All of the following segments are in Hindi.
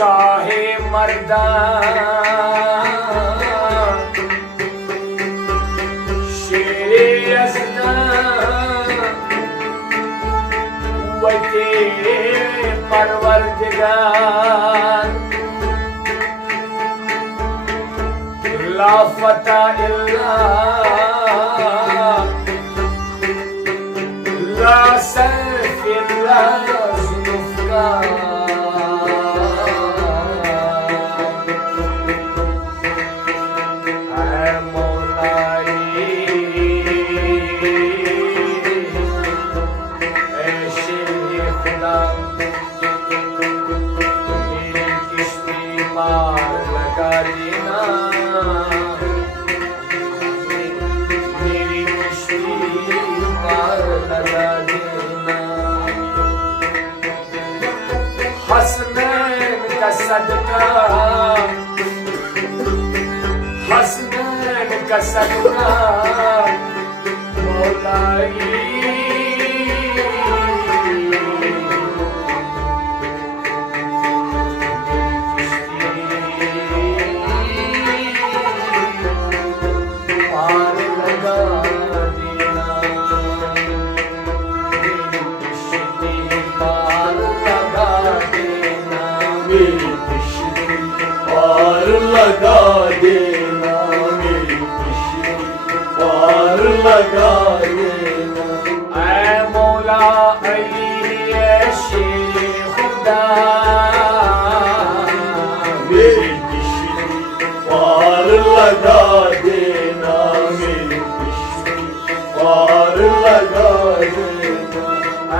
शाहे मर्दा शेरे यज़दा वके परवरदिगार ला फता इल्ला ला सैफ इल्ला ज़ुल्फ़कार हसनैन का सदका हसनैन का सदका मौलाई पार लगा देना पार लगा देना मेरी किश्ती पार लगा देना मेरी किश्ती पार लगा देना ऐ मौला अली ऐ शेर खुदा मेरी किश्ती पार लगा देना मेरी किश्ती पार लगा देना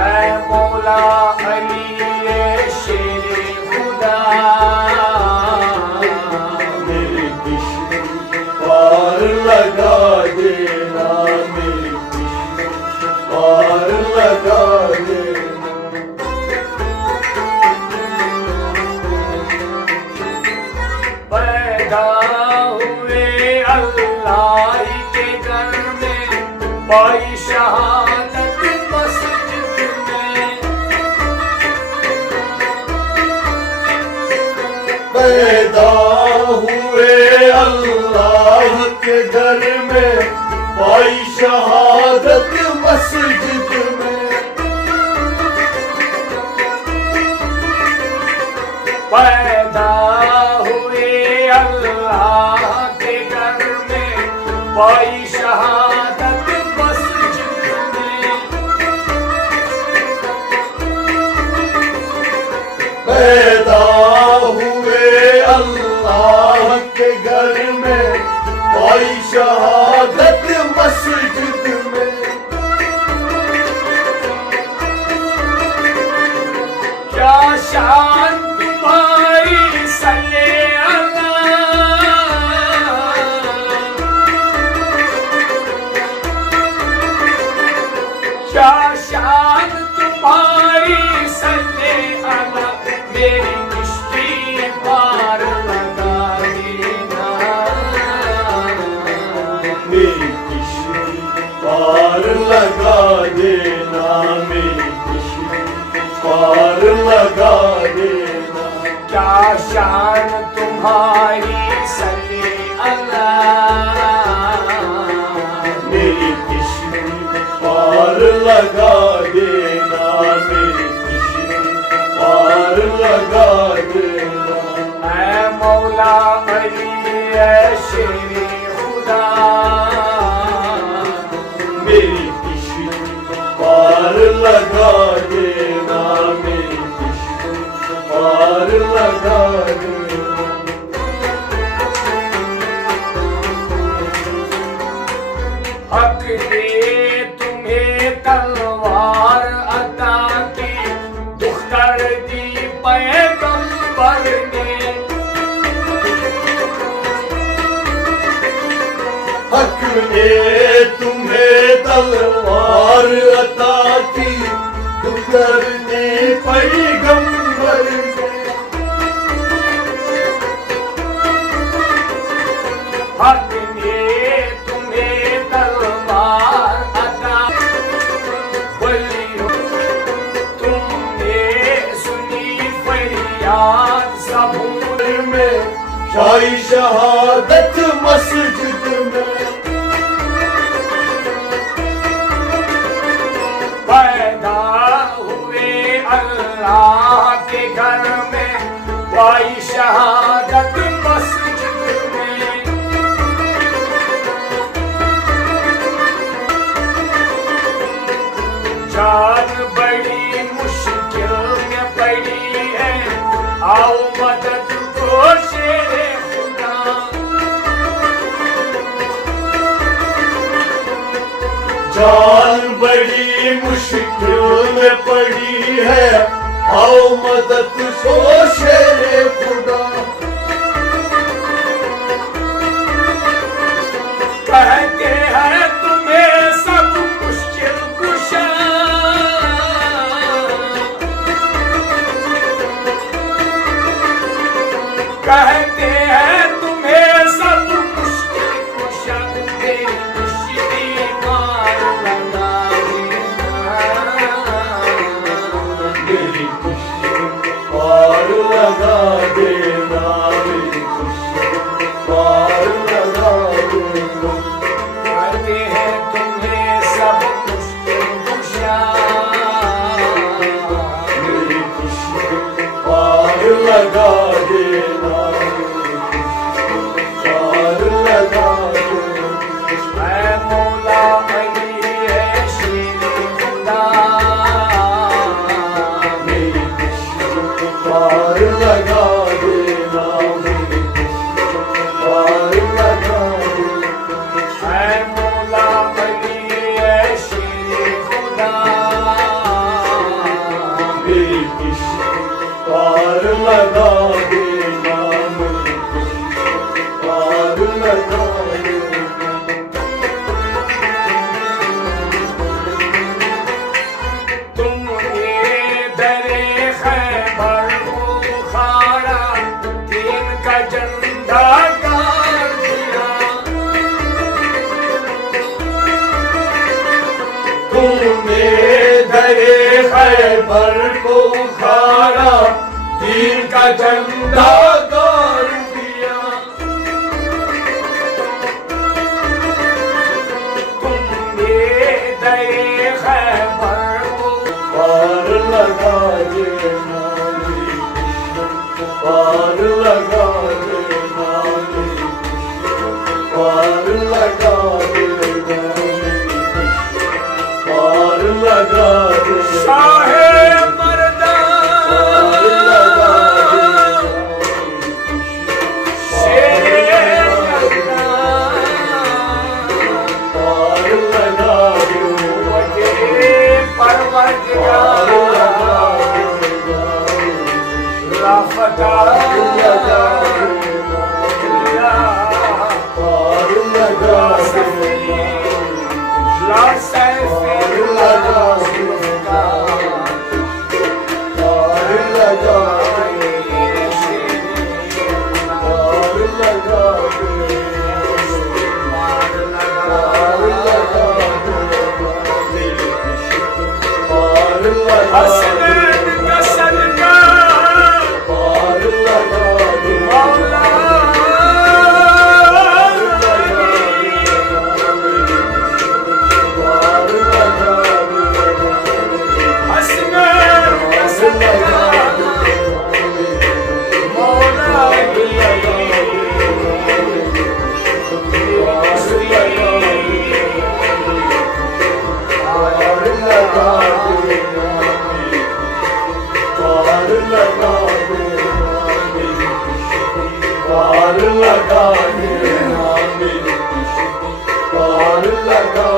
ऐ मौला अली ऐ शेर खुदा मेरी किश्ती पार लगा देना मेरी किश्ती पार लगा देना पैदा हुए अल्लाह के घर में पाई शहादत मस्जिद में पैदा हुए अल्लाह के घर में पाई शहादत मस्जिद में पैदा हुए अल्लाह के घर में पाई शहादत मस्जिद में पैदा हुए अल्लाह के घर में पाई शहादत मस्जिद में क्या शान तुम्हारी सल्ले अला क्या शान तुम्हारी सल्ले अला मेरी किश्ती पार लगा देना मेरी किश्ती पार लगा देना मेरी किश्ती पार लगा देना क्या शान तुम्हारी सल्ले अला मेरी किश्ती पार लगा देना मेरी किश्ती पार लगा देना ऐ मौला अली ऐ शेर खुदा मेरी किश्ती पार लगा देना मेरी किश्ती पार लगा देना हक ने तुम्हें तलवार अता की दुख्तर दी पैगंबर ने हक ने तुम्हें तलवार अता की दुख्तर दी पैगंबर ने हक ने तुम्हें तलवार अता तुमने सुनी फरियाद सब शाही शहादत मस्जिद में पैदा हुए अल्लाह के घर में, शाही शहादत मस्जिद में। जान बड़ी मुश्किल में पड़ी है, आओ मदद को शेरे खुदा। जान बड़ी मुश्किल में पड़ी है, आओ मदद को शेरे खुदा। कहते हैं तुम्हें सब मुश्किल कुशा, कहते हैं तुम्हें सब मुश्किल कुशा। मेरी मुश्किल पार लगा देना, मेरी मुश्किल पार लगा देना, मेरी मुश्किल पार लगा देना। कहते हैं तुम्हें सब मुश्किल कुशा, मेरी मुश्किल पार लगा देना, पार लगा देना। ऐ मौला अली है शेर खुदा, मेरी मुश्किल पार लगा देना, मेरी मुश्किल पार लगा देना। ऐ मौला अली है शेर खुदा, मेरी मुश्किल पार लगा देना, मेरी मुश्किल पार लगा देना। तुमने दरे खैबर उखाड़ा, दीन का झंडा गाड़ दिया। तुमने दरे खैबर को उखाड़ा, दीन का झंडा गाड़ दिया। तुमने दरे खैबर को पार लगा देना, मेरी मुश्किल पार लगा देना, मेरी मुश्किल पार लगा देना, मेरी मुश्किल पार लगा देना। शाहे मर्दा पार लगा देना, मेरी मुश्किल पार लगा